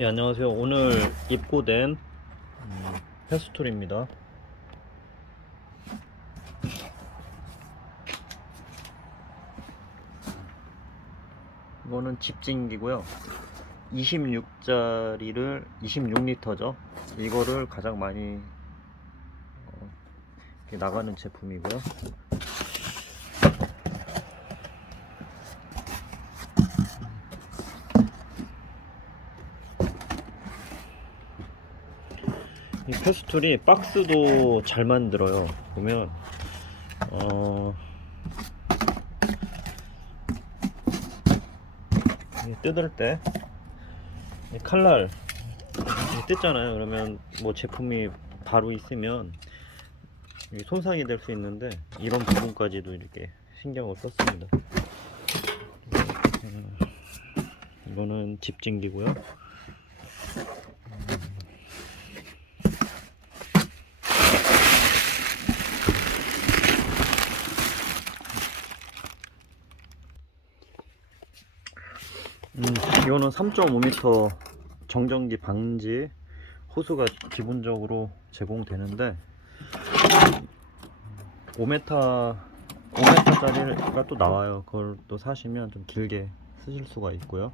예, 안녕하세요. 오늘 입고된 음, 페스툴입니다. 이거는 집진기고요. 26짜리를 26리터죠. 이거를 가장 많이 어, 나가는 제품이고요. 이 페스툴이 박스도 잘 만들어요. 보면 어이 뜯을 때이 칼날 이 뜯잖아요. 그러면 뭐 제품이 바로 있으면 손상이 될 수 있는데 이런 부분까지도 이렇게 신경을 썼습니다. 음, 이거는 집진기고요. 음, 이거는 3.5m 정전기 방지 호수가 기본적으로 제공되는데 5m 5m짜리가 또 나와요. 그걸 또 사시면 좀 길게 쓰실 수가 있고요.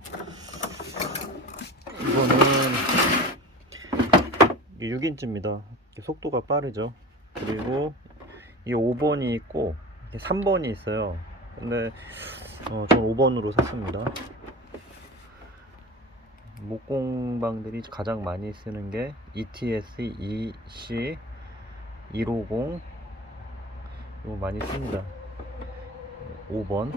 이거는 6인치입니다. 속도가 빠르죠. 그리고 이 5번이 있고 3번이 있어요. 근데 어, 전 5번으로 샀습니다. 목공방들이 가장 많이 쓰는 게 ETS EC 150 이거 많이 씁니다. 5번